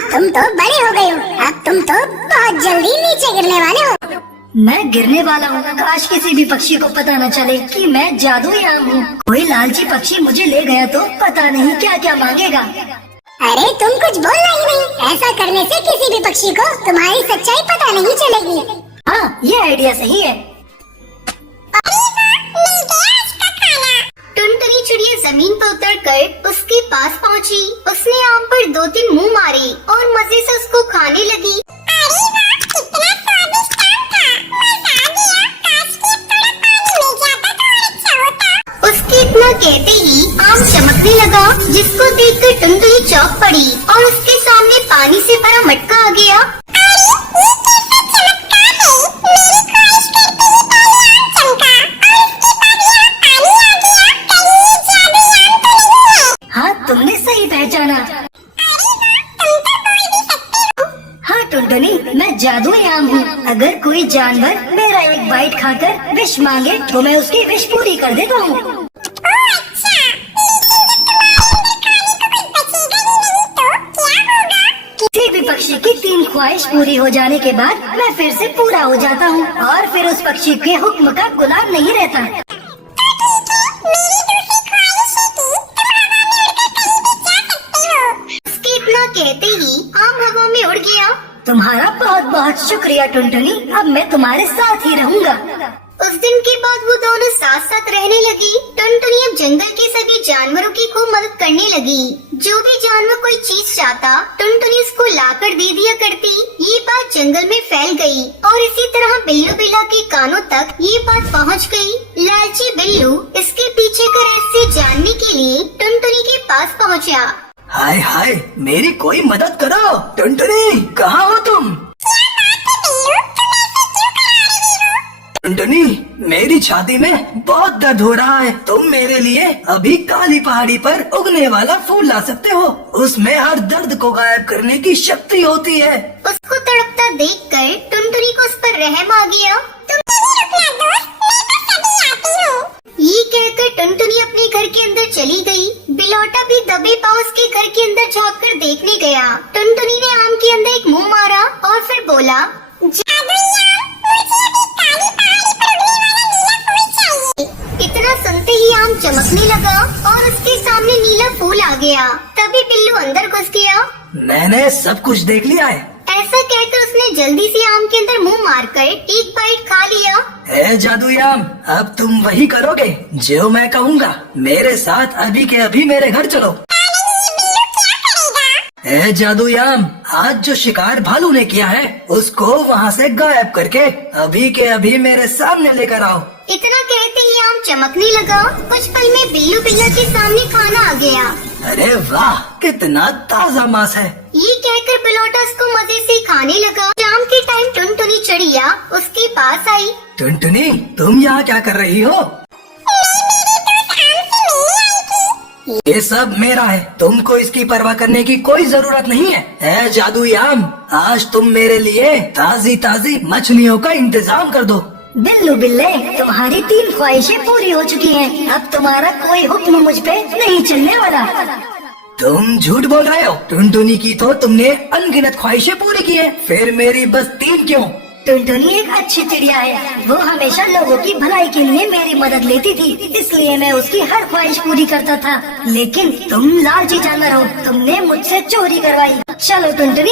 तुम तो बड़े हो गए हो, अब तुम तो बहुत जल्दी नीचे गिरने वाले हो। मैं गिरने वाला हूँ, काश किसी भी पक्षी को पता न चले कि मैं जादुई आम हूँ। कोई लालची पक्षी मुझे ले गया तो पता नहीं क्या क्या मांगेगा। अरे तुम कुछ बोलना ही नहीं, ऐसा करने से किसी भी पक्षी को तुम्हारी सच्चाई पता नहीं चलेगी। हाँ, ये आइडिया सही है। टुनटुनी चिड़िया जमीन पर उतरकर उसके पास पहुंची। उसने आम पर 2-3 मुंह मारे और मजे से उसको खाने लगी। उसके इतना कहते ही आम चमकने लगा, जिसको देखकर टुनटुनी चौंक पड़ी और उसके सामने पानी से भरा मटका आ गया। तुमने सही पहचाना। हाँ टुनटुनी, मैं जादुई आम हूँ। अगर कोई जानवर मेरा एक बाइट खाकर विश मांगे तो मैं उसकी विश पूरी कर देता हूँ। किसी भी पक्षी की 3 ख्वाहिश पूरी हो जाने के बाद मैं फिर से पूरा हो जाता हूँ और फिर उस पक्षी के हुक्म का गुलाम नहीं रहता। कहते ही आम हवा में उड़ गया। तुम्हारा बहुत बहुत शुक्रिया टुनटुनी, अब मैं तुम्हारे साथ ही रहूँगा। उस दिन के बाद वो दोनों साथ साथ रहने लगी। टुनटुनी अब जंगल के सभी जानवरों की खूब मदद करने लगी। जो भी जानवर कोई चीज चाहता, टुनटुनी उसको लाकर दे दिया करती। ये बात जंगल में फैल गई और इसी तरह बिल्लू बिल्ला के कानों तक ये बात पहुंच गई। लालची बिल्लू इसके पीछे का रहस्य जानने के लिए टुनटुनी के पास पहुंचा। हाय हाय, मेरी कोई मदद करो। टुनटुनी, कहाँ हो तुम? टुनटुनी, मेरी छाती में बहुत दर्द हो रहा है। तुम मेरे लिए अभी काली पहाड़ी पर उगने वाला फूल ला सकते हो। उसमें हर दर्द को गायब करने की शक्ति होती है। उसको तड़पता देखकर टुनटुनी को उस पर रहम आ गया। ये कहकर टुनटुनी अपने घर के अंदर चली गई। बिलौटा भी दबे पांव उसके घर के अंदर झाँक कर देखने गया। टुनटुनी ने आम के अंदर एक मुंह मारा और फिर बोला, इतना सुनते ही आम चमकने लगा और उसके सामने नीला फूल आ गया। तभी बिल्लू अंदर घुस गया। मैंने सब कुछ देख लिया है। ऐसा कहकर उसने जल्दी से आम के अंदर मुंह मारकर एक बाइट खा लिया। ए जादुई आम, अब तुम वही करोगे जो मैं कहूँगा। मेरे साथ अभी के अभी मेरे घर चलो। ए जादुई आम, आज जो शिकार भालू ने किया है उसको वहाँ से गायब करके अभी के अभी मेरे सामने लेकर आओ। इतना कहते ही आम चमकने लगा। कुछ पल में बिल्लू बिल्ला के सामने खाना आ गया। अरे वाह, कितना ताज़ा मांस है। ये कहकर बिलौटा उसको मजे से खाने लगा। शाम के टाइम टुनटुनी चिड़िया उसके पास आई। टुनटुनी, तुम यहाँ क्या कर रही हो? ये सब मेरा है, तुमको इसकी परवाह करने की कोई जरूरत नहीं है। ए जादुई आम, आज तुम मेरे लिए ताजी ताजी मछलियों का इंतजाम कर दो। बिल्लू बिल्ले, तुम्हारी 3 ख्वाहिशें पूरी हो चुकी हैं। अब तुम्हारा कोई हुक्म मुझ पे नहीं चलने वाला। तुम झूठ बोल रहे हो। टुनटुनी की तो तुमने अनगिनत ख्वाहिशें पूरी की है, फिर मेरी बस 3 क्यों? टुनटुनी एक अच्छी चिड़िया है। वो हमेशा लोगों की भलाई के लिए मेरी मदद लेती थी, इसलिए मैं उसकी हर ख्वाहिश पूरी करता था। लेकिन तुम लालची जानवर हो, तुमने मुझसे चोरी करवाई। चलो टुनटुनी,